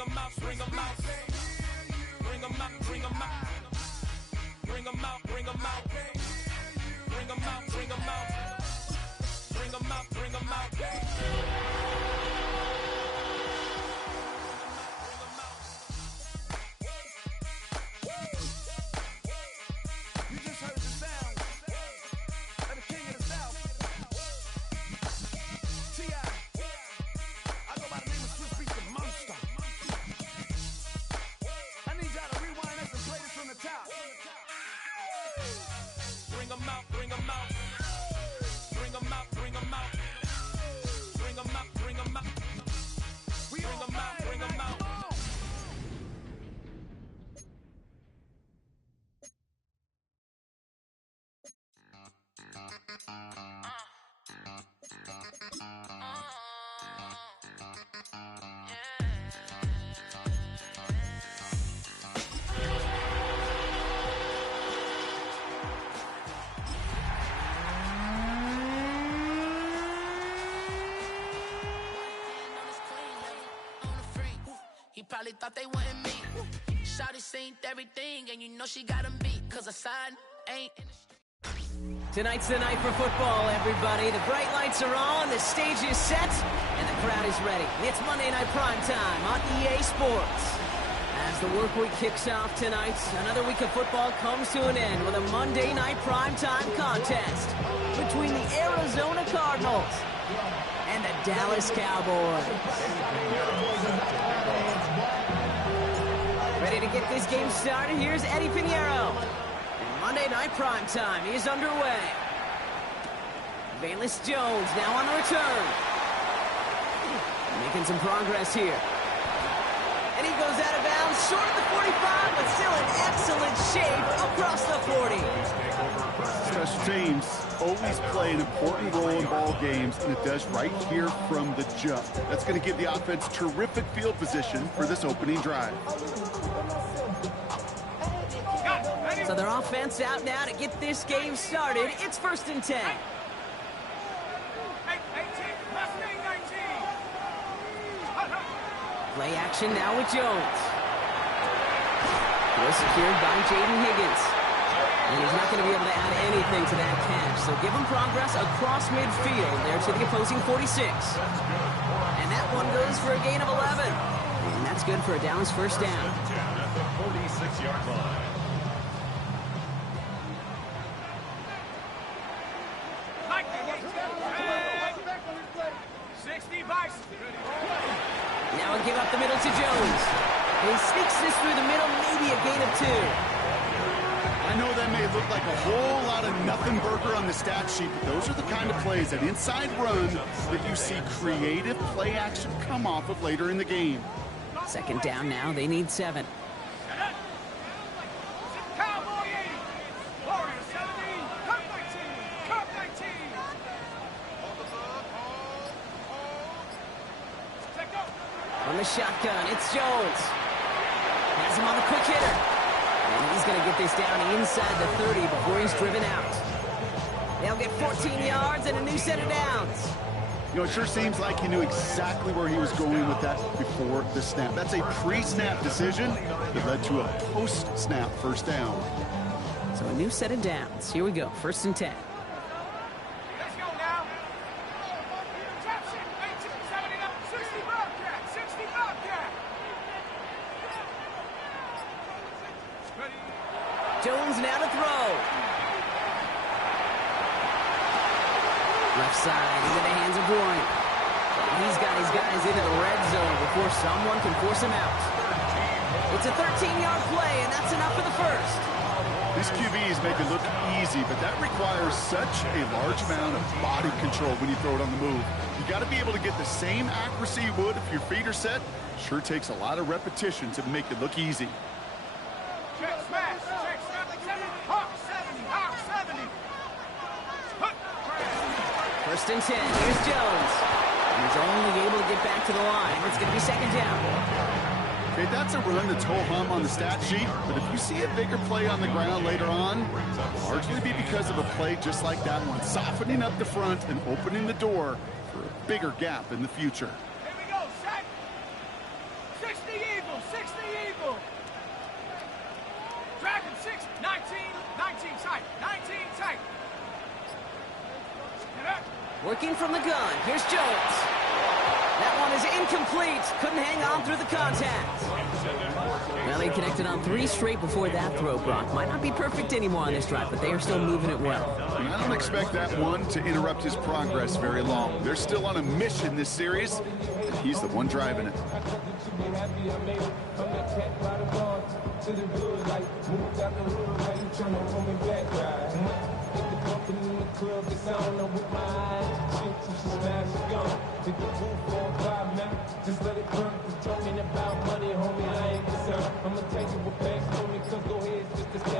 them out, bring them out. Bring them out, bring them out. Bring them out, bring them out. Bring them out, bring them out. Bring them out, bring them out. You just heard the sound of the king of the South. T.I. I go by the name of Swiss Beats the Monster. I need y'all to rewind this and play this from the top. Bring them out, bring them out. Bring them out, bring them out. Bring them out, bring them out. We Bring them out, bring them out. He probably thought they wanted me. Shawty seen everything, and you know she got him beat. Cause a sign ain't in the street. Tonight's the night for football, everybody. The bright lights are on, the stage is set, and the crowd is ready. It's Monday Night Primetime on EA Sports. As the work week kicks off tonight, another week of football comes to an end with a Monday Night Primetime contest between the Arizona Cardinals and the Dallas Cowboys. Ready to get this game started? Here's Eddie Pinheiro. Monday Night Primetime is underway. Valus Jones now on the return. Making some progress here. And he goes out of bounds, short of the 45, but still in excellent shape across the 40. Special teams always play an important role in ball games, and it does right here from the jump. That's going to give the offense terrific field position for this opening drive. So their offense out now to get this game started. It's 1st and 10. Play action now with Jones. Well secured by Jaden Higgins. And he's not going to be able to add anything to that catch. So give him progress across midfield there to the opposing 46. And that one goes for a gain of 11. And that's good for a Dallas first down. 46-yard line. Now a give up the middle to Jones. And he sneaks this through the middle, maybe a gain of 2. I know that may look like a whole lot of nothing burger on the stat sheet, but those are the kind of plays, that inside run, that you see creative play action come off of later in the game. 2nd down now, they need 7. From the shotgun, it's Jones. Has him on the quick hitter. And he's going to get this down inside the 30 before he's driven out. They'll get 14 yards and a new set of downs. You know, it sure seems like he knew exactly where he was going with that before the snap. That's a pre-snap decision that led to a post-snap first down. So a new set of downs. Here we go, 1st and 10. Jones now to throw. Left side into the hands of Warren. He's got his guys into the red zone before someone can force him out. It's a 13-yard play, and that's enough for the first. These QBs make it look easy, but that requires such a large amount of body control when you throw it on the move. You got to be able to get the same accuracy you would if your feet are set. Sure takes a lot of repetition to make it look easy. First and 10, here's Jones. He's only able to get back to the line. It's going to be 2nd down. Okay, that's a run that's ho-hum on the stat sheet, but if you see a bigger play on the ground later on, it'll largely be because of a play just like that one, softening up the front and opening the door for a bigger gap in the future. 60 Eagle, 60 Eagle. Dragon 6, 19 tight, 19 tight. Working from the gun. Here's Jones. That one is incomplete. Couldn't hang on through the contact. Well, he connected on 3 straight before that throw, Brock. Might not be perfect anymore on this drive, but they are still moving it well. And I don't expect that one to interrupt his progress very long. They're still on a mission this series, and he's the one driving it.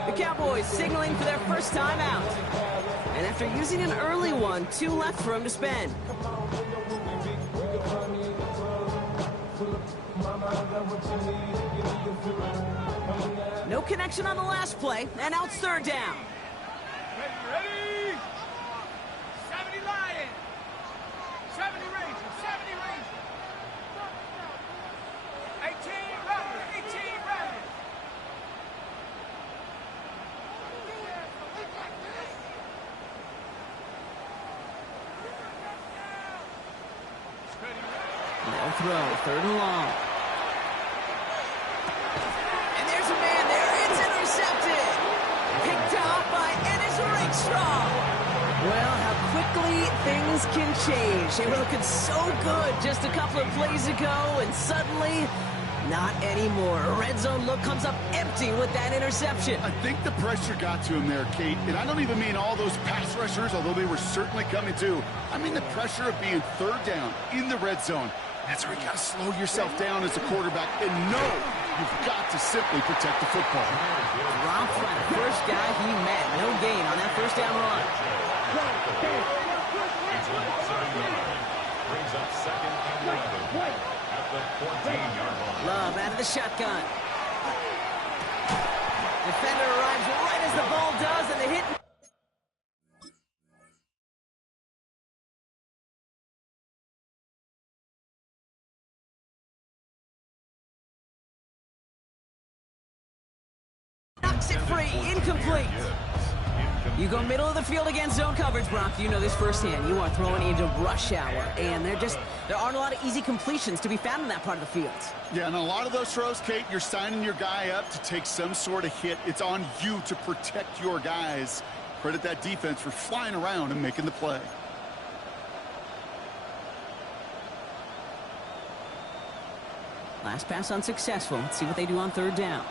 The Cowboys signaling for their first time out. And after using an early one, 2 left for him to spend. No connection on the last play, and now it's 3rd down. Ready? 70 Lion. 70 Ranger, 70 Ranger. 18 Rabbit, 18 Rabbit. No throw, 3rd and long. And there's a man there. It's intercepted. Picked off by Ennis Rakestraw. Well, how quickly things can change. They were looking so good just a couple of plays ago, and suddenly, not anymore. A red zone look comes up empty with that interception. I think the pressure got to him there, Kate. And I don't even mean all those pass rushers, although they were certainly coming too. I mean the pressure of being 3rd down in the red zone. That's where you got to slow yourself down as a quarterback and know you've got to simply protect the football. Dropped by the first guy he met. No gain on that 1st down run. Brings up 2nd and 11 at the 14-yard line. Love out of the shotgun. Defender arrives right as the ball does, and they hit. Knocks it free, incomplete. You go middle of the field against zone coverage, Brock. You know this firsthand. You are throwing into rush hour, and there aren't a lot of easy completions to be found in that part of the field. Yeah, and a lot of those throws, Kate, you're signing your guy up to take some sort of hit. It's on you to protect your guys. Credit that defense for flying around and making the play. Last pass unsuccessful. Let's see what they do on 3rd down.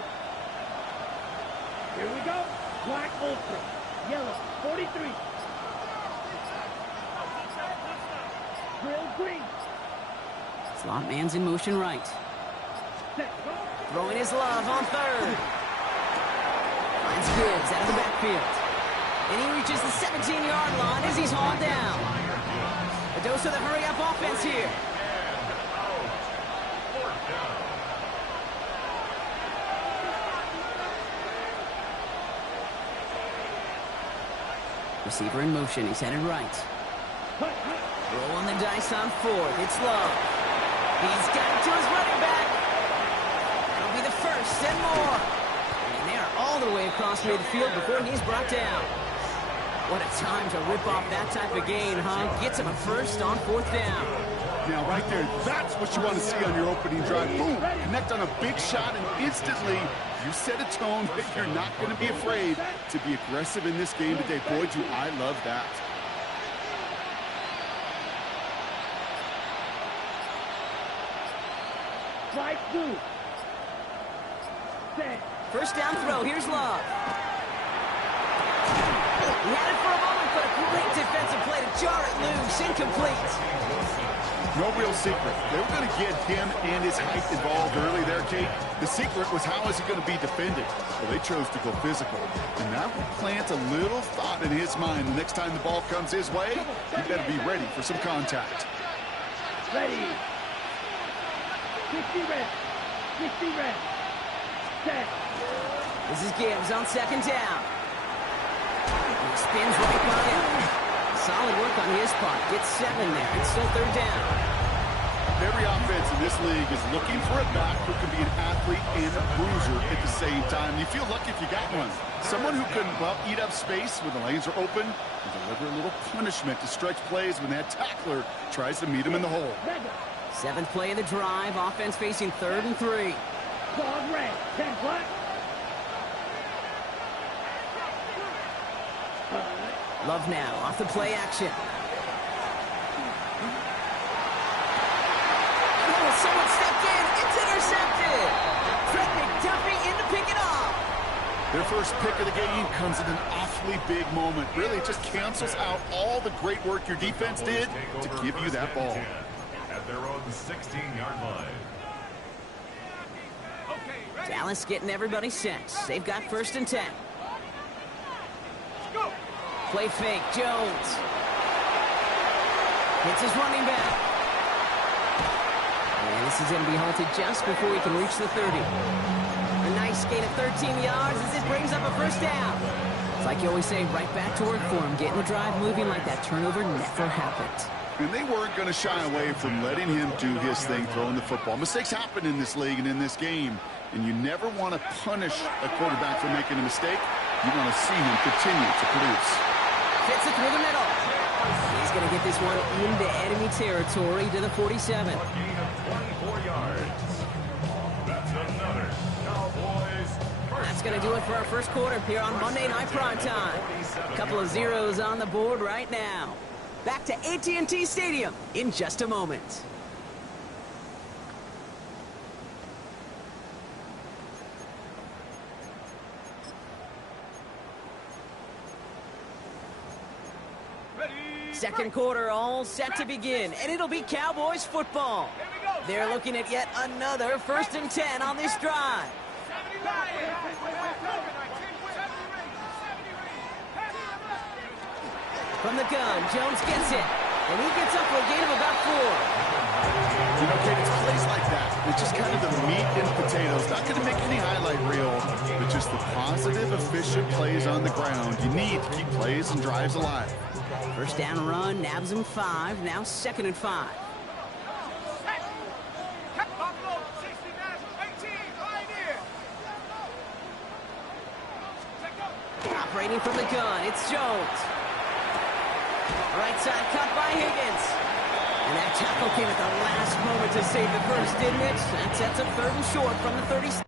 Here we go. Black Ultra. Yellow, 43. Drill green. Slot man's in motion right. Set, go. Throwing his love on 3rd. Finds Gibbs out of the backfield. And he reaches the 17-yard line as he's hauled down. A dose of the hurry-up offense here. Receiver in motion. He's headed right. Rolling the dice on 4th. It's Love. He's got it to his running back. That'll be the 1st and more. And they are all the way across midfield before he's brought down. What a time to rip off that type of gain, huh? Gets him a 1st on 4th down. Now, right there, that's what you want to see on your opening drive. Boom! Connect on a big shot, and instantly, you set a tone that you're not going to be afraid to be aggressive in this game today. Boy, do I love that. Strike 2. Set. 1st down throw. Here's Love. He had it for a moment, but a great defensive play to jar it loose. Incomplete. No real secret. They were going to get him and his height involved early there, Kate. The secret was how is he going to be defended? Well, they chose to go physical. And that will plant a little thought in his mind. The next time the ball comes his way, he better be ready for some contact. Ready. 60 red. 60 red. Set. This is Gibbs on 2nd down. He spins right by him. Solid work on his part. Gets 7 there. It's still 3rd down. Very Every offense in this league is looking for a back who can be an athlete and a bruiser at the same time. You feel lucky if you got one. Someone who can, well, eat up space when the lanes are open and deliver a little punishment to stretch plays when that tackler tries to meet him in the hole. 7th play of the drive. Offense facing 3rd and 3. Ball red. 10 black. Love now off the play action. Oh, someone stepped in. It's intercepted. Fred McDuffie in to pick it off. Their first pick of the game comes at an awfully big moment. Really, it just cancels out all the great work your defense did to give you that ball. At their own 16-yard line. Dallas getting everybody set. They've got 1st and 10. Play fake, Jones. Hits his running back. And this is going to be halted just before he can reach the 30. A nice gain of 13 yards as it brings up a 1st down. It's like you always say, right back to work for him. Getting the drive moving like that turnover never happened. And they weren't going to shy away from letting him do his thing, throwing the football. Mistakes happen in this league and in this game. And you never want to punish a quarterback for making a mistake. You want to see him continue to produce. Fits it through the middle. He's going to get this one into enemy territory to the 47. Gain of 24 yards. That's another Cowboys first. That's going to do it for our first quarter here on Monday Night Primetime. A couple of zeros on the board right now. Back to AT&T Stadium in just a moment. Second quarter all set to begin, and it'll be Cowboys football. They're looking at yet another 1st and 10 on this drive. From the gun, Jones gets it, and he gets up for a gain of about 4. You know, Kate, it's plays like that. It's just kind of the meat and potatoes. Not going to make any highlight reel, but just the positive, efficient plays on the ground. You need to keep plays and drives alive. 1st down run, nabs him 5, now 2nd and 5. Operating from the gun, it's Jones. Right side cut by Higgins. And that tackle came at the last moment to save the first, didn't it? That sets up 3rd and short from the 30.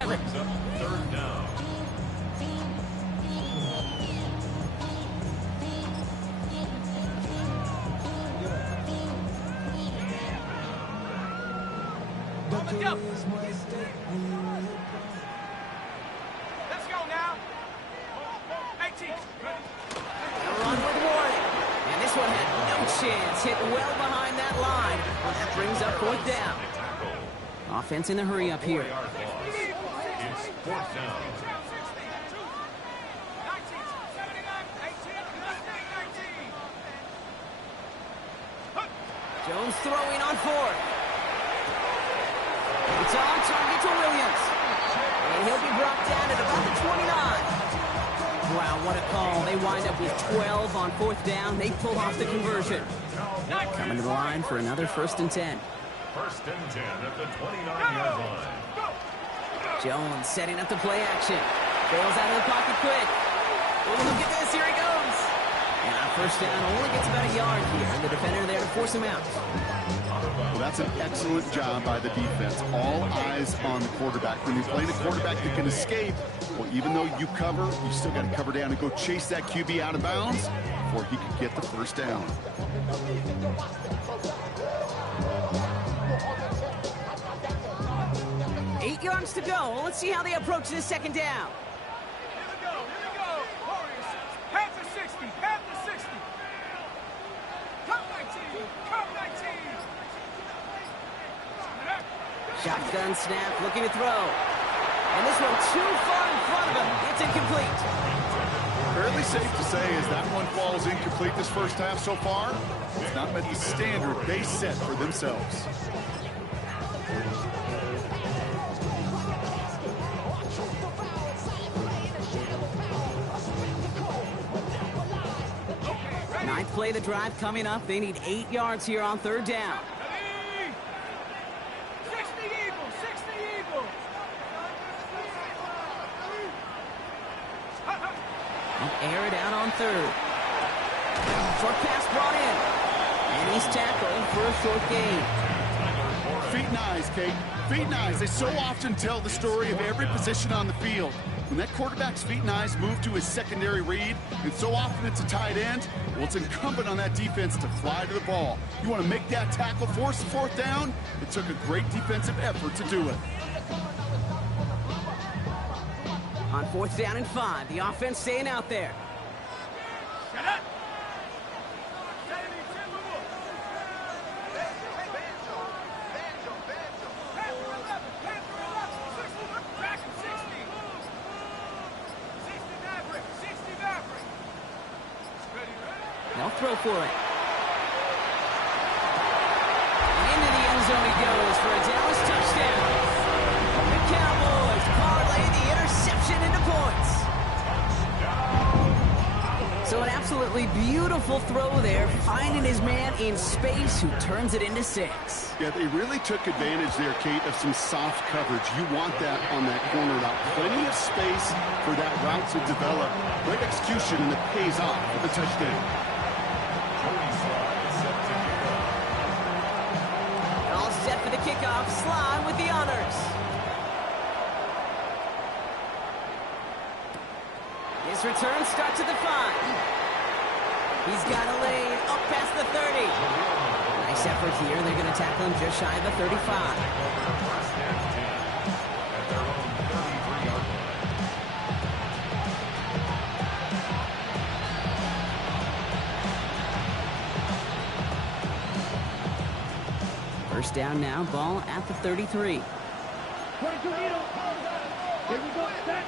Brings up 3rd down. Let's go now. 18. Run with warning. And this one had no chance. Hit well behind that line. Well, that brings up 4th down. Offense in the hurry up here. It's 4th down. Jones throwing on 4th. It's on target to Williams. And he'll be brought down at about the 29. Wow, what a call. They wind up with 12 on 4th down. They pull off the conversion. Coming to the line for another 1st and 10. 1st and 10 at the 29-yard line. Jones setting up the play action. Bails out of the pocket quick. Oh, look at this. Here he goes. And on 1st down, only gets about a yard here. And the defender there to force him out. Well, that's an excellent job by the defense. All eyes on the quarterback. When you're playing a quarterback that can escape, well, even though you cover, you still got to cover down and go chase that QB out of bounds before he could get the 1st down. 8 yards to go. Let's see how they approach this 2nd down. Here we go. Warriors. Head to 60. Head to 60. Shotgun snap, looking to throw. And this one too far in front of him. It's incomplete. Fairly safe to say as that one falls incomplete this first half so far, it's not met the standard they set for themselves. Ninth play of the drive coming up. They need 8 yards here on third down. 60 Eagles, 60 Eagles. Air it out on third. Short pass brought in. And he's tackled for a short gain. Feet and eyes, Kate. Feet and eyes. They so often tell the story of every position on the field. When that quarterback's feet and eyes move to his secondary read, and so often it's a tight end, well, it's incumbent on that defense to fly to the ball. You want to make that tackle, force the fourth down? It took a great defensive effort to do it. On fourth down and 5, the offense staying out there. They'll throw for it. And into the end zone he goes for a Dallas touchdown. The Cowboys parlay the interception into points. So an absolutely beautiful throw there, finding his man in space who turns it into 6. Yeah, they really took advantage there, Kate, of some soft coverage. You want that on that corner route. Plenty of space for that route to develop. Great execution, and it pays off for the touchdown. All set for the kickoff. Sly with the honors. His return starts at the 5. He's got a lane up past the 30. Nice effort here. They're going to tackle him just shy of the 35. First down now, ball at the 33. 22 Here we go, set.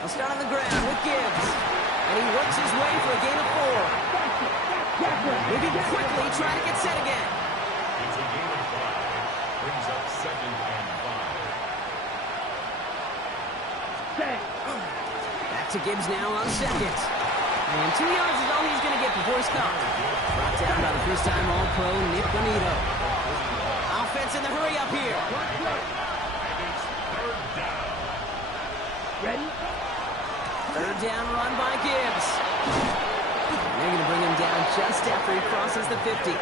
He'll start on the ground with Gibbs. And he works his way for a gain of 4. Moving quickly, trying to get set again. It's a gain of 5. Brings up 2nd and 5. Set. Back to Gibbs now on 2nd. And 2 yards is all he's going to get before he's caught. Brought down by the first-time All-Pro, Nick Bonito. Offense in the hurry-up here. And it's 3rd down. Ready? Third down run by Gibbs. And they're going to bring him down just after he crosses the 50.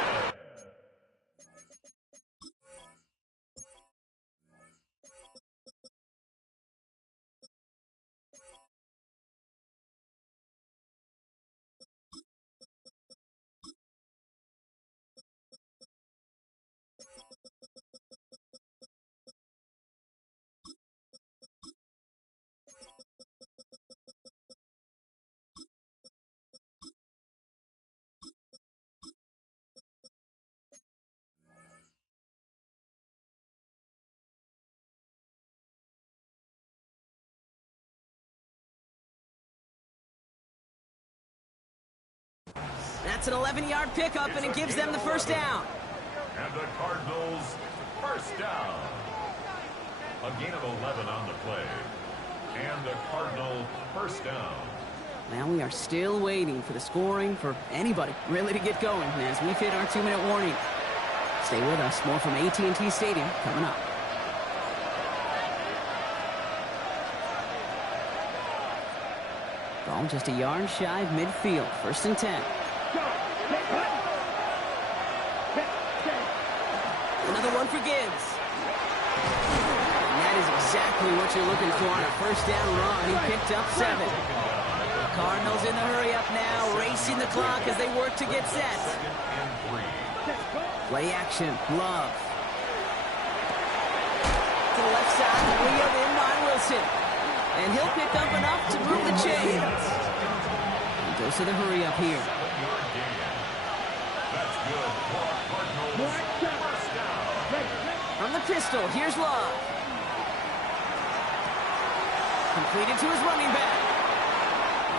That's an 11-yard pickup, and it gives them the first down. And the Cardinals, first down. A gain of 11 on the play. And the Cardinal, first down. Now we are still waiting for the scoring for anybody really to get going as we've hit our 2-minute warning. Stay with us. More from AT&T Stadium coming up. Ball just a yard shy of midfield. 1st and 10. Another one for Gibbs. And that is exactly what you're looking for on a first down run. He picked up 7. Cardinals in the hurry-up now, racing the clock as they work to get set. Play action, Love. To the left side, wheeled in by Wilson. And he'll pick up enough to move the chains. He goes to the hurry-up here. good for a Cardinals first down. From the pistol, here's Love. Completed to his running back.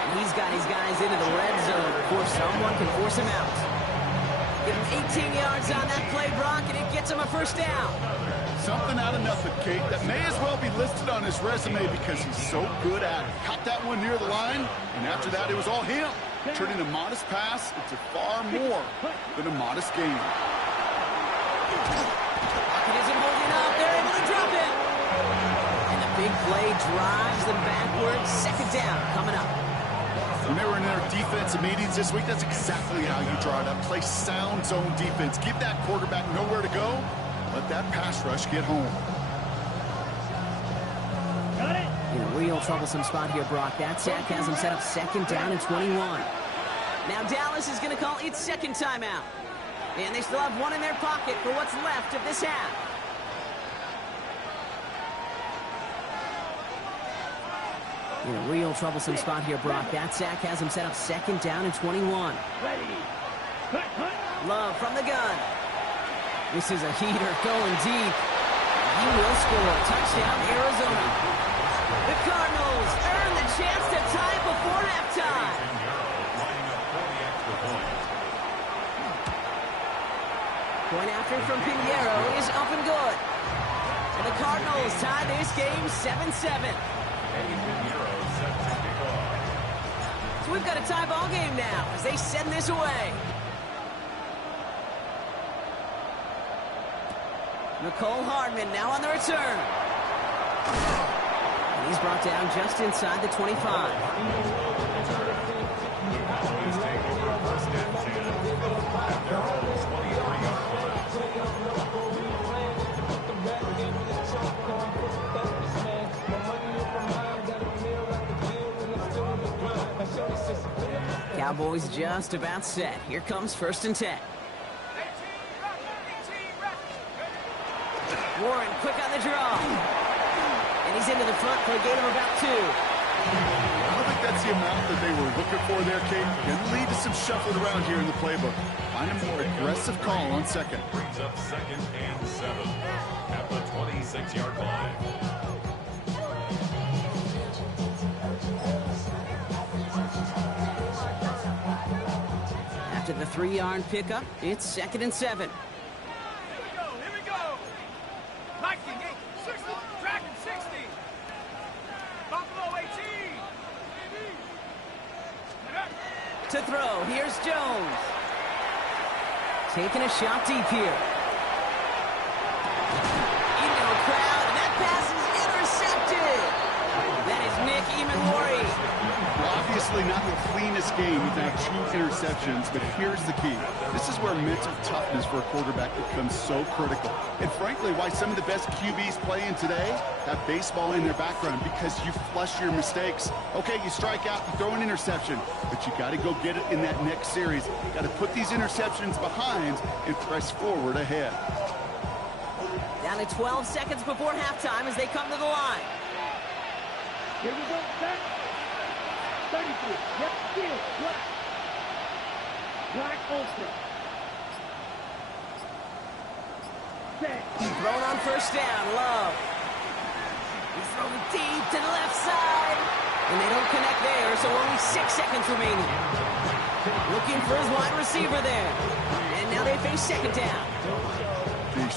And he's got his guys into the red zone before someone can force him out. Give him 18 yards on that play, Brock, and it gets him a first down. Something out of nothing, Kate, that may as well be listed on his resume because he's so good at it. Caught that one near the line, and after that, it was all him. Turning a modest pass into far more than a modest gain. It isn't holding up. They're able to drop it. And the big play drives them backwards. Second down coming up. When they were in their defensive meetings this week, that's exactly how you draw it up. Play sound zone defense. Give that quarterback nowhere to go. Let that pass rush get home. Got it. In a real troublesome spot here, Brock. That sack has him set up second down and 21. Now Dallas is going to call its second timeout. And they still have one in their pocket for what's left of this half. In a real troublesome spot here, Brock. That sack has him set up second down and 21. Ready. Cut, cut. Love from the gun. This is a heater going deep. He will score. Touchdown, Arizona. The Cardinals earn the chance to tie before halftime. Lining up for the extra point. Point after from Pinheiro is up and good. And the Cardinals tie this game 7-7. Eddie Pinheiro set to kick off. So we've got a tie ball game now as they send this away. Nicole Hardman now on the return. And he's brought down just inside the 25. The Cowboys take over first and 10 at their own 23-yard line. Cowboys just about set. Here comes first and 10. Warren quick on the draw. And he's into the front for a gain of about 2. I don't think that's the amount that they were looking for there, Kate. Can lead to some shuffling around here in the playbook. Find a more aggressive call on second. Brings up second and 7 at the 26-yard line. After the 3-yard pickup, it's second and 7. To throw, here's Jones. Taking a shot deep here. Into a crowd, and that pass is intercepted. That is Nick Emanwari. Well, obviously not the cleanest game without 2 interceptions, but here's the key. This is where mental toughness for a quarterback becomes so critical. And frankly, why some of the best QBs playing today have baseball in their background, because you flush your mistakes. Okay, you strike out, you throw an interception, but you got to go get it in that next series. Got to put these interceptions behind and press forward ahead. Down to 12 seconds before halftime as they come to the line. Here we go, set. 33. Yep, field. Black. Black ultra. Set. Thrown on first down, Love. He's thrown deep to the left side. And they don't connect there, so only 6 seconds remaining. Looking for his wide receiver there. And now they face second down.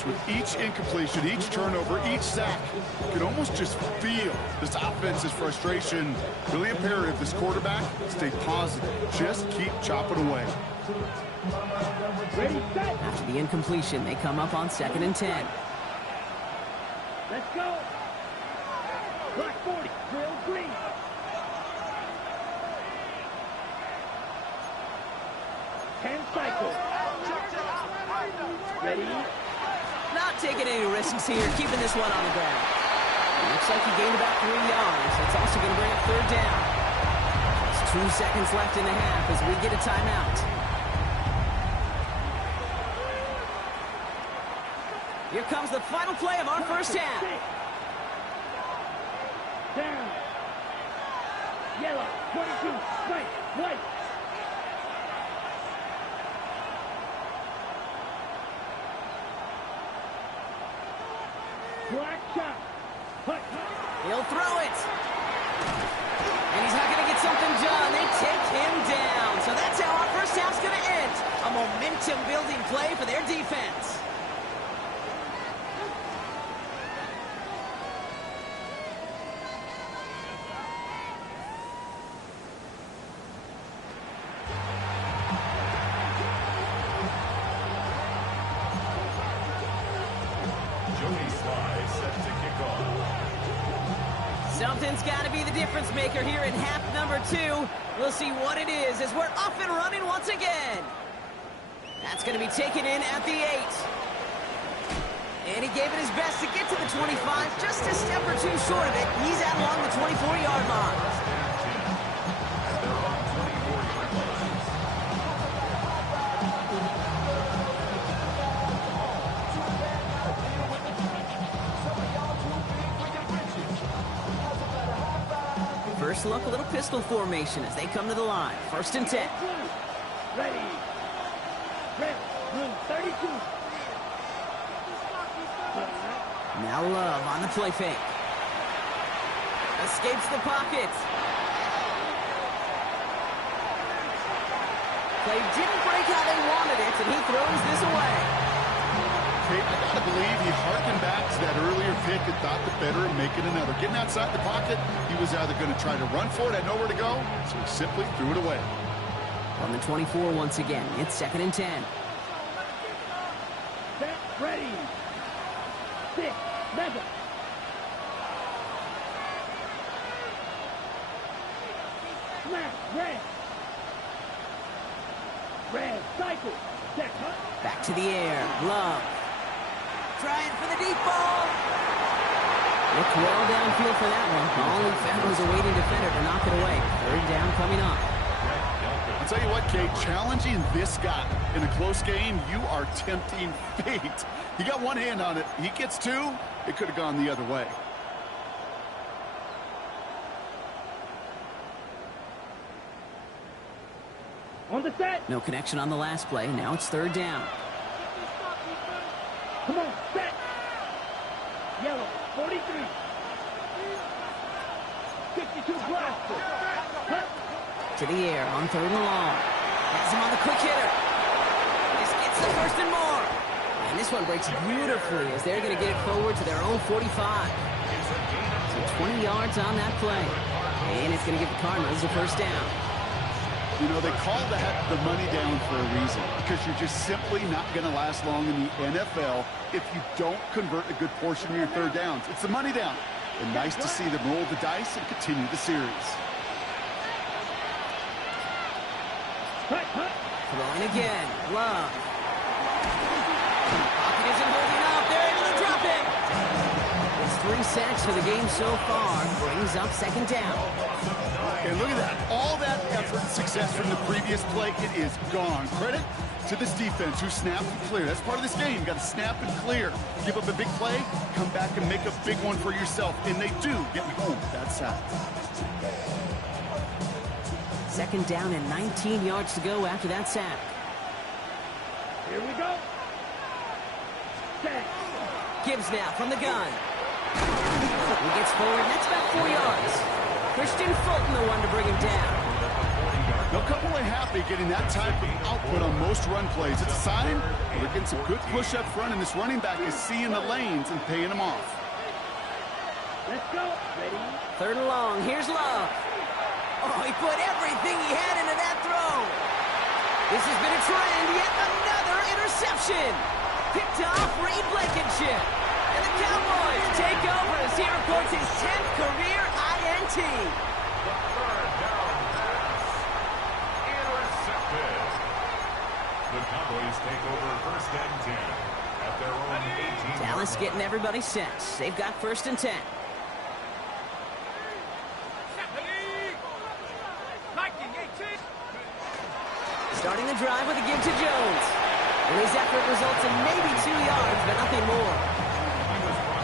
With each incompletion, each turnover, each sack, you can almost just feel this offense's frustration. Really imperative this quarterback stay positive. Just keep chopping away. Ready, set. After the incompletion, they come up on second and 10. Let's go. Black 40. Drill green. Ten cycle. Ready. Not taking any risks here, keeping this one on the ground. It looks like he gained about 3 yards. That's also going to bring up third down. Just 2 seconds left in the half as we get a timeout. Here comes the final play of our first half. Down. Yellow. 22. Right. White. Black shot. Hut, hut. He'll throw it. And he's not going to get something done. They take him down. So that's how our first half's going to end. A momentum-building play for their defense. Something's got to be the difference maker here in half number 2. We'll see what it is as we're off and running once again. That's going to be taken in at the 8. And he gave it his best to get to the 25, just a step or two short of it. He's out along the 24-yard line. First look, a little pistol formation as they come to the line. 1st and 10. Ready. Red, room 32. Now Love on the play fake. Escapes the pocket. Play didn't break how they wanted it, and he throws this away. Okay, I gotta believe he harkened back to that earlier pick and thought the better of making another. Getting outside the pocket, he was either going to try to run for it, had nowhere to go, so he simply threw it away. On the 24 once again, it's 2nd and 10. Set, ready. 6, mega. Smash, red. Red, cycle. Set, hut. Back to the air. Love. Trying for the deep ball. Looked well downfield for that one. All he found was a waiting defender to knock it away. 3rd down coming up. I'll tell you what, Kate, challenging this guy in a close game, you are tempting fate. He got one hand on it. He gets 2. It could have gone the other way. On the set. No connection on the last play. Now it's 3rd down. Come on, set. Yellow, 43. 52 blaster. Hut. To the air on 3rd and long. Has him on the quick hitter. This gets the 1st and more. And this one breaks beautifully as they're going to get it forward to their own 45. So 20 yards on that play. And it's going to give the Cardinals a 1st down. You know, they call that the money down for a reason, because you're just simply not going to last long in the NFL if you don't convert a good portion of your 3rd downs. It's the money down. And nice to see them roll the dice and continue the series. Throwing again. Love. Pocket isn't holding up. They're able to drop it. It's 3 sacks for the game so far. Brings up 2nd down. And look at that. All that effort and success from the previous play, it is gone. Credit to this defense who snapped and cleared. That's part of this game. You got to snap and clear. Give up a big play, come back and make a big one for yourself. And they do get home with that sack. 2nd down and 19 yards to go after that sack. Here we go. Set. Gibbs now from the gun. He gets forward, and that's about 4 yards. Christian Fulton, the one to bring him down. They'll come away happy getting that type of output on most run plays. It's a sign they're getting some good push up front, and this running back is seeing the lanes and paying them off. Let's go. Ready. 3rd and long. Here's Love. Oh, he put everything he had into that throw. This has been a trend. Yet another interception. Picked off Reed Blankenship. And the Cowboys take over as he records his 10th career INT. The 3rd down pass. Intercepted. The Cowboys take over 1st and 10 at their own 18. Dallas getting everybody set. They've got 1st and 10. Starting the drive with a give to Jones. And his effort results in maybe 2 yards, but nothing more.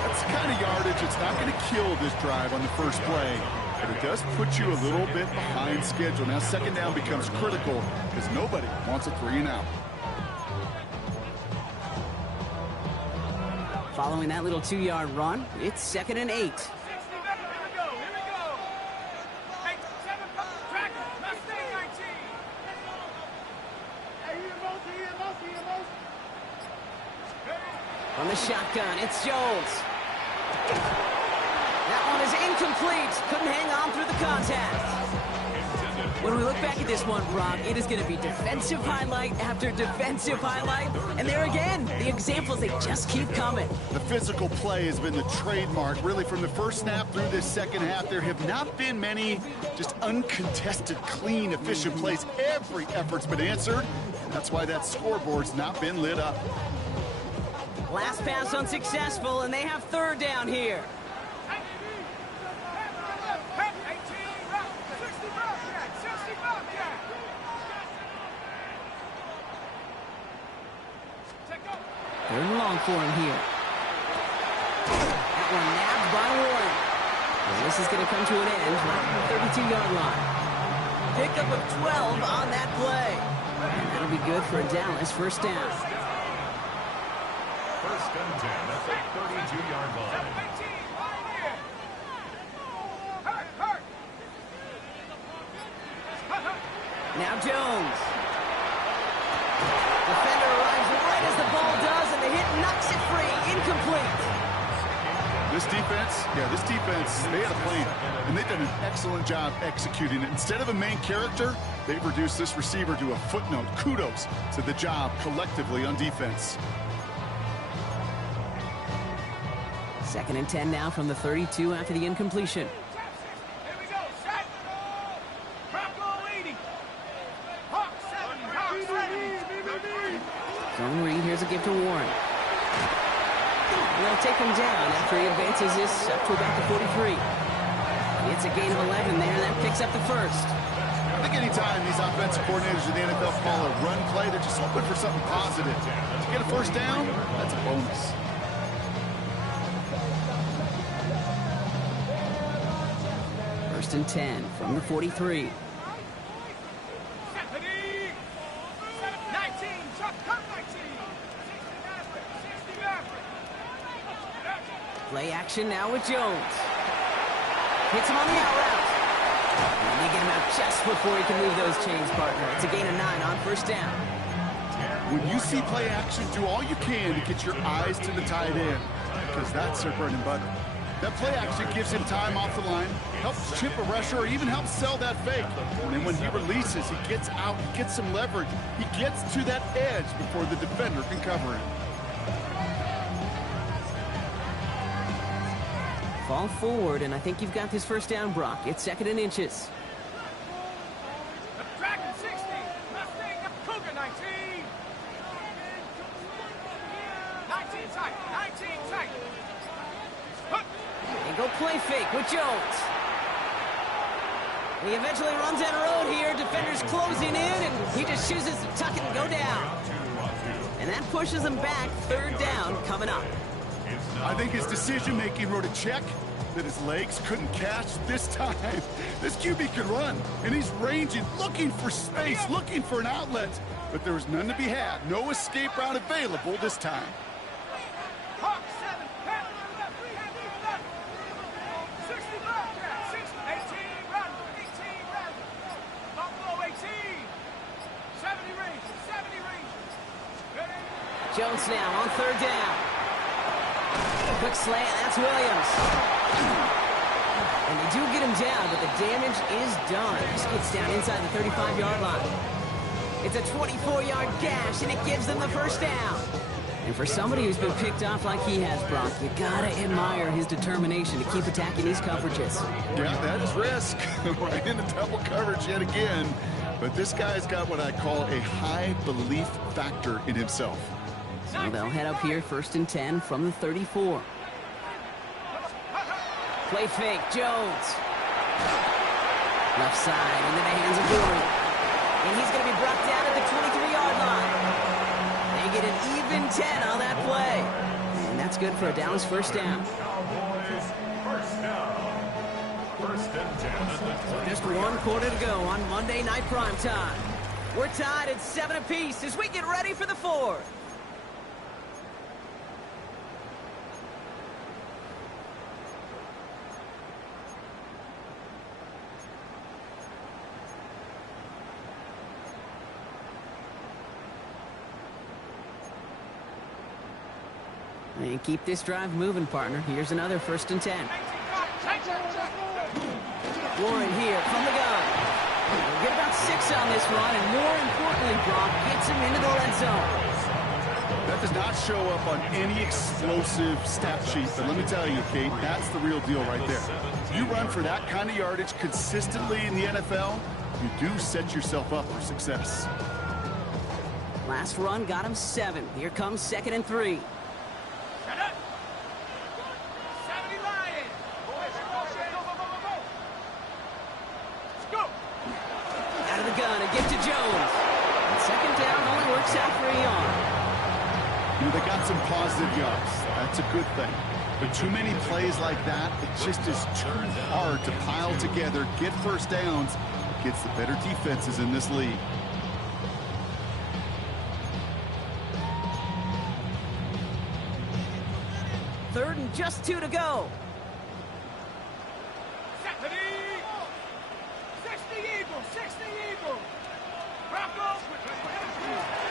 That's the kind of yardage it's not going to kill this drive on the first play. But it does put you a little bit behind schedule. Now 2nd down becomes critical because nobody wants a 3 and out. Following that little 2-yard run, it's 2nd and 8. Here we go. Hey, 7, track it. Mustang 19. Hey, From the shotgun, it's Jones. That one is incomplete. Couldn't hang on through the contact. When we look back at this one, Brock, it is going to be defensive highlight after defensive highlight. And there again, the examples, they just keep coming. The physical play has been the trademark, really, from the first snap through this second half. There have not been many just uncontested, clean, efficient plays. Every effort's been answered. That's why that scoreboard's not been lit up. Last pass unsuccessful, and they have 3rd down here. Third and long for him here. That one nabbed by Warren. And this is going to come to an end right at the 32-yard line. Pickup of 12 on that play. And that'll be good for a Dallas first down. First and 10 at the 32-yard line. Now Jones. Defender arrives right as the ball does, and the hit knocks it free. Incomplete. This defense, they had a plan, and they've done an excellent job executing it. Instead of a main character, they've reduced this receiver to a footnote. Kudos to the job collectively on defense. 2nd and 10 now from the 32 after the incompletion. Here we go. Set. Bronco 80. Hawk 7. Zone read. Here's a give to Warren. They'll take him down after he advances this up to about the 43. It's a gain of 11 there. That picks up the first. I think anytime these offensive coordinators in the NFL call a run play, they're just looking for something positive. To get a first down, that's a bonus. First and 10 from the 43. 19. Chuck, cut 19. 60 Play action now with Jones. Hits him on the out route. And they get him out just before he can move those chains, partner. It's a gain of 9 on first down. When you see play action, do all you can to get your eyes to the tight end, because that's their bread and butter. That play action gives him time off the line, helps chip a rusher, or even helps sell that fake. And then when he releases, he gets out, he gets some leverage. He gets to that edge before the defender can cover him. Fall forward, and I think you've got this first down, Brock. It's 2nd and inches. Dragon 60. Mustang Cougar 19. 19 tight. 19 tight. And go play fake with Jones. He eventually runs down the road here. Defenders closing in, and he just chooses to tuck it and go down. And that pushes him back. 3rd down coming up. I think his decision-making wrote a check that his legs couldn't catch this time. This QB can run, and he's ranging, looking for space, looking for an outlet. But there was none to be had. No escape route available this time. Hawk 7. 60 left. 18 run. 18 run. Buffalo 18. 70 ranges. 70 ranges. Jones now on 3rd down. Quick slant, that's Williams. And they do get him down, but the damage is done. Just gets down inside the 35-yard line. It's a 24-yard gash, and it gives them the first down. And for somebody who's been picked off like he has, Brock, you gotta admire his determination to keep attacking these coverages. Yeah, that is risk. Right into double coverage yet again. But this guy's got what I call a high belief factor in himself. So they'll head up here, 1st and 10 from the 34. Play fake, Jones. Left side into the hands of Warren. And he's going to be brought down at the 23-yard line. They get an even 10 on that play. And that's good for a Dallas first down. Cowboys first down. 1st and 10. Just 1 quarter to go on Monday Night Primetime. We're tied at 7 apiece as we get ready for the 4th. And keep this drive moving, partner. Here's another 1st and 10. Warren here from the gun. He'll get about 6 on this run, and more importantly, Brock gets him into the red zone. That does not show up on any explosive stat sheet, but let me tell you, Kate, that's the real deal right there. You run for that kind of yardage consistently in the NFL, you do set yourself up for success. Last run got him 7. Here comes 2nd and 3. Out of the gun and get to Jones. And 2nd down only works out for a yard. You know, they got some positive yards. That's a good thing. But too many plays like that, it just is too hard to pile together, get 1st downs against the better defenses in this league. Third and just 2 to go. 60 Eagles. Broncos.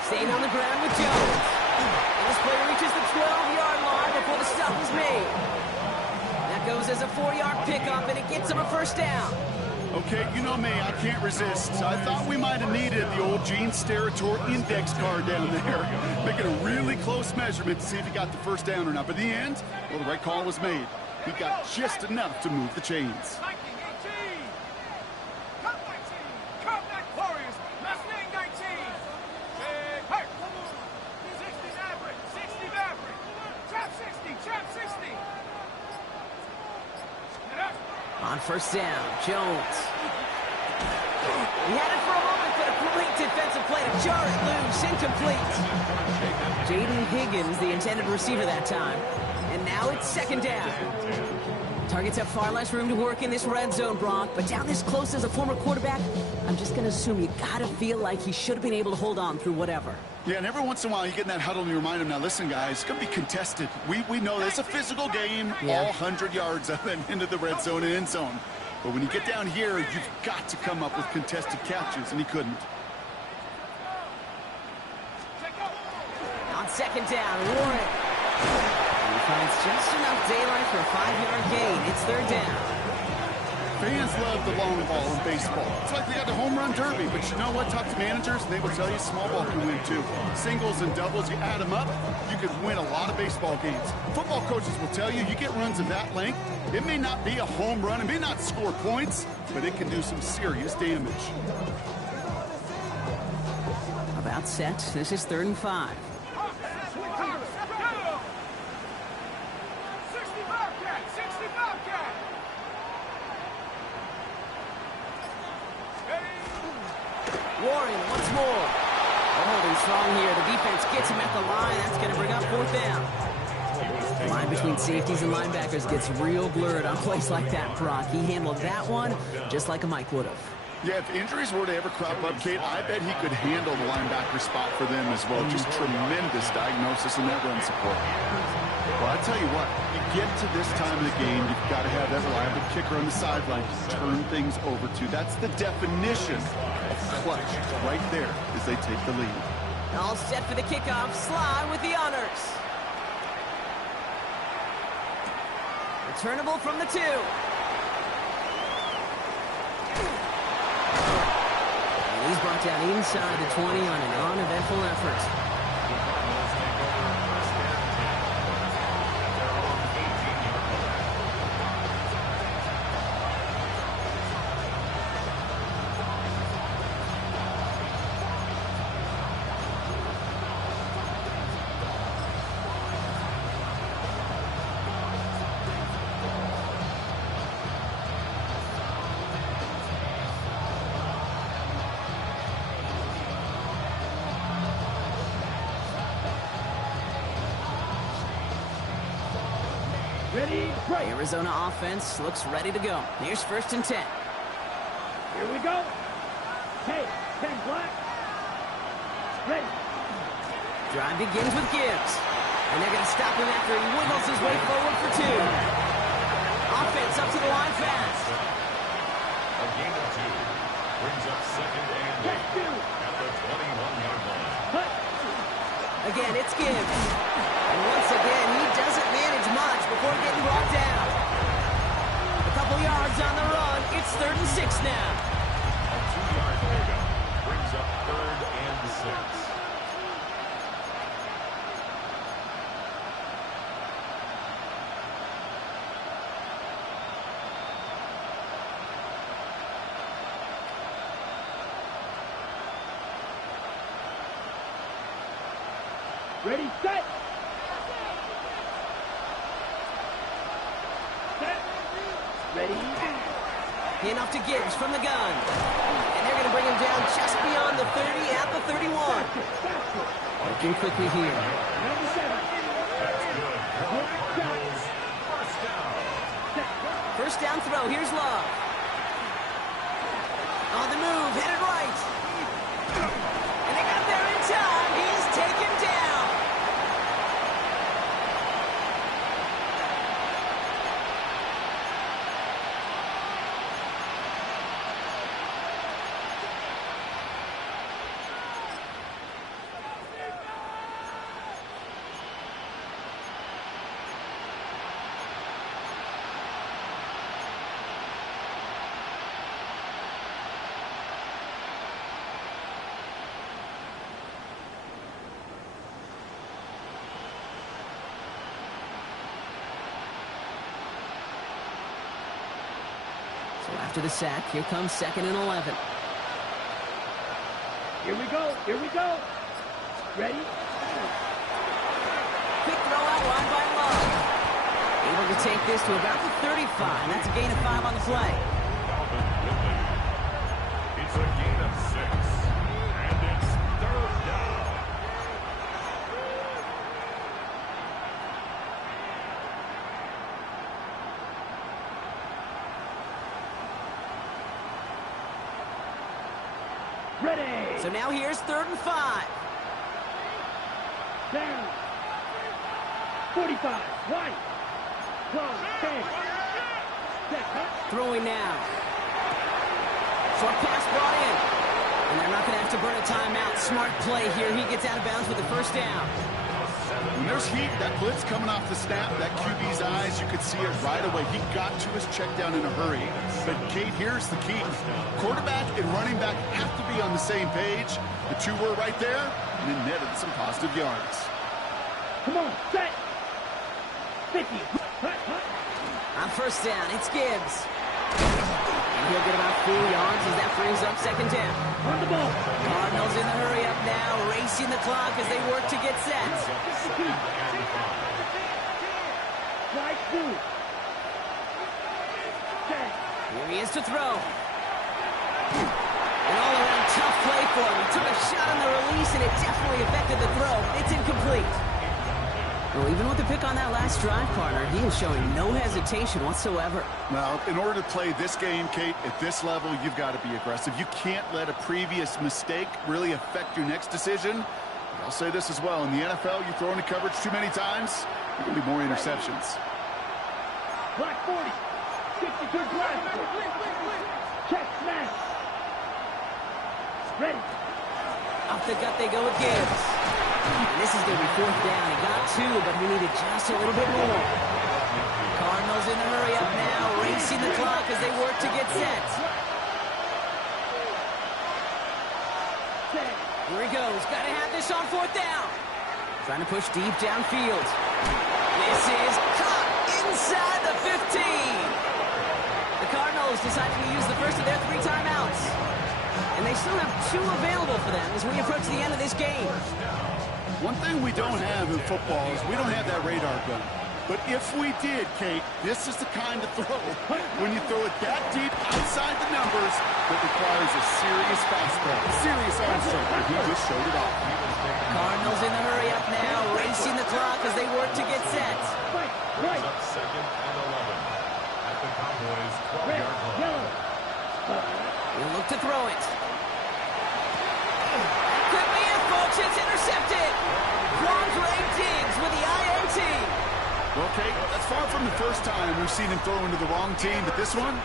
Staying on the ground with Jones. And this play reaches the 12-yard line before the stop is made. That goes as a 4-yard pickup, and it gets him a 1st down. Okay, you know me, I can't resist. I thought we might have needed the old Gene Steratore index card down there. Making a really close measurement to see if he got the 1st down or not. But in the end, well, the right call was made. He got just enough to move the chains. On 1st down, Jones. He had it for a moment, but a great defensive play to jar it loose, incomplete. Jaden Higgins, the intended receiver that time. And now it's 2nd down. Targets have far less room to work in this red zone, Brock, but down this close as a former quarterback, I'm just going to assume you got to feel like he should have been able to hold on through whatever. Yeah, and every once in a while you get in that huddle and you remind him, now listen, guys, it's going to be contested. We know it's a physical game, all 100 yards up and into the red zone and end zone. But when you get down here, you've got to come up with contested catches, and he couldn't. On 2nd down, Warren. He finds just enough daylight for a 5-yard gain. It's 3rd down. Fans love the long ball in baseball. It's like they got the home run derby, but you know what? Talk to managers, and they will tell you small ball can win too. Singles and doubles, you add them up, you could win a lot of baseball games. Football coaches will tell you, you get runs of that length, it may not be a home run, it may not score points, but it can do some serious damage. About set. This is 3rd and 5. Warren once more. Holding strong here. The defense gets him at the line. That's going to bring up 4th down. The line between safeties and linebackers gets real blurred on plays like that, Brock. He handled that one just like a Mike would have. Yeah, if injuries were to ever crop up, Kate, I bet he could handle the linebacker spot for them as well. Just tremendous diagnosis in that run support. Well, I tell you what, you get to this time of the game, you've got to have that reliable kicker on the sideline to turn things over to. That's the definition of clutch right there as they take the lead. All set for the kickoff. Sly with the honors. Returnable from the 2. And he's brought down inside the 20 on an uneventful effort. Ready, The break. Arizona offense looks ready to go. Here's 1st and 10. Here we go. Hey, 10 black. Ready. Drive begins with Gibbs. And they're going to stop him after he wiggles his way forward for 2. Offense up to the line fast. A gain of 2 brings up 2nd and 8 at the 21-yard line. Again, it's Gibbs. And once again, he doesn't manage much before getting brought down. A couple yards on the run. It's 3rd and 6 now. A 2-yard pickup brings up 3rd and 6. Ready, set. Set. Ready. Handoff to Gibbs from the gun. And they're going to bring him down just beyond the 30 at the 31. Working quickly here. Number 7. That's good. Cardinals, first down. First down throw. Here's Love. On the move. Headed right. And they got there in time. He's taken down. So after the sack, here comes 2nd and 11. Here we go. Here we go. Ready. Quick throw out wide by Love. Able to take this to about the 35. That's a gain of 5 on the play. Calvin Ridley. It's a gain of 6. And it's 3rd down. Ready. So now here's 3rd and 5. Down. 45. Right. Close. 10. Set. Throwing now. Short pass brought in. And they're not going to have to burn a timeout. Smart play here. He gets out of bounds with the first down. When there's heat, that blitz coming off the snap, that QB's eyes, you could see it right away. He got to his check down in a hurry. But, Kate, here's the key. Quarterback and running back have to be on the same page. The two were right there, and it netted some positive yards. Come on. Set. 50. On first down, it's Gibbs. And he'll get about 4 yards as that brings up 2nd down. On the ball. Cardinals in the hurry up now, racing the clock as they work to get set. Right through. Set. Here he is to throw. An all-around tough play for him. He took a shot on the release, and it definitely affected the throw. It's incomplete. Well, even with the pick on that last drive, partner, he is showing no hesitation whatsoever. Well, in order to play this game, Kate, at this level, you've got to be aggressive. You can't let a previous mistake really affect your next decision. I'll say this as well. In the NFL, you throw into coverage too many times, there can be more interceptions. Black 40. 60 good drive. Check smash. Ready. Off the gut they go with Gibbs. And this is going to be 4th down. He got 2, but he needed just a little bit more. Cardinals in the hurry up now, racing the clock as they work to get set. Here he goes. Got to have this on 4th down. Trying to push deep downfield. This is caught inside the 15. The Cardinals decided to use the first of their 3 timeouts. And they still have 2 available for them as we approach the end of this game. One thing we don't have in football is we don't have that radar gun. But if we did, Kate, this is the kind of throw, when you throw it that deep outside the numbers, that requires a serious fastball, serious arm strength, and he just showed it off. Cardinals in the hurry up now, racing the clock as they work to get set. Brings up 2nd and 11 at the Cowboys' 12-yard line. He'll look to throw it. Quickly in, folks, it's intercepted. Quandre Diggs with the INT. Well, Kate, that's far from the first time we've seen him throw into the wrong team, but this one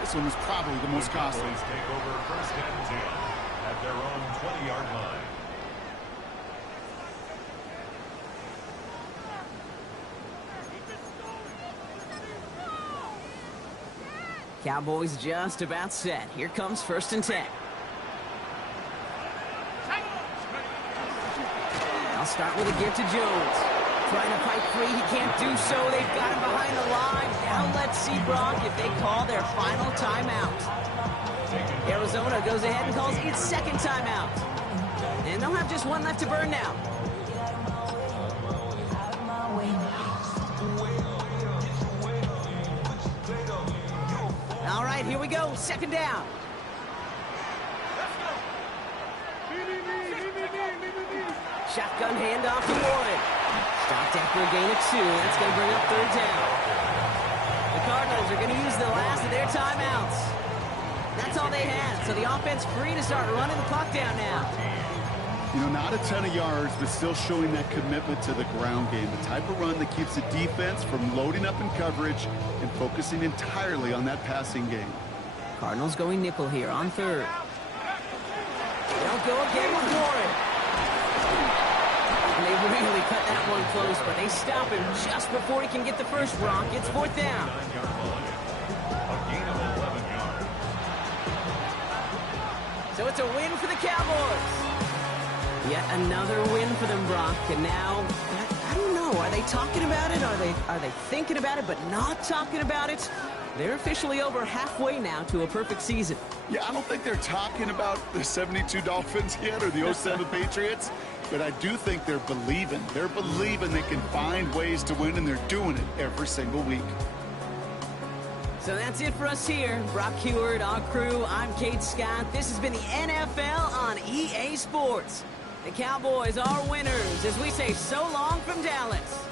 was probably the most costly. Cowboys take over 1st and 10 at their own 20-yard line. Cowboys just about set. Here comes 1st and 10. I'll start with a give to Jones. Trying to fight free. He can't do so. They've got him behind the line. Now let's see, Brock, if they call their final timeout. Arizona goes ahead and calls its 2nd timeout. And they'll have just one left to burn now. All right, here we go. 2nd down. Shotgun handoff to Warren. Stopped after a gain of 2. That's going to bring up 3rd down. The Cardinals are going to use the last of their timeouts. That's all they had, so the offense free to start running the clock down now. You know, not a ton of yards, but still showing that commitment to the ground game. The type of run that keeps the defense from loading up in coverage and focusing entirely on that passing game. Cardinals going nickel here on 3rd. They'll go again with Warren. And they really cut that one close, but they stop him just before he can get the first rock. It's 4th down. A gain of 11 yards. So it's a win for the Cowboys. Yet another win for them, Brock. And now, I don't know, are they talking about it? Are they thinking about it but not talking about it? They're officially over halfway now to a perfect season. Yeah, I don't think they're talking about the 72 Dolphins yet or the 07 Patriots, but I do think they're believing. They're believing they can find ways to win, and they're doing it every single week. So that's it for us here. Brock Heward, our crew, I'm Kate Scott. This has been the NFL on EA Sports. The Cowboys are winners as we say so long from Dallas.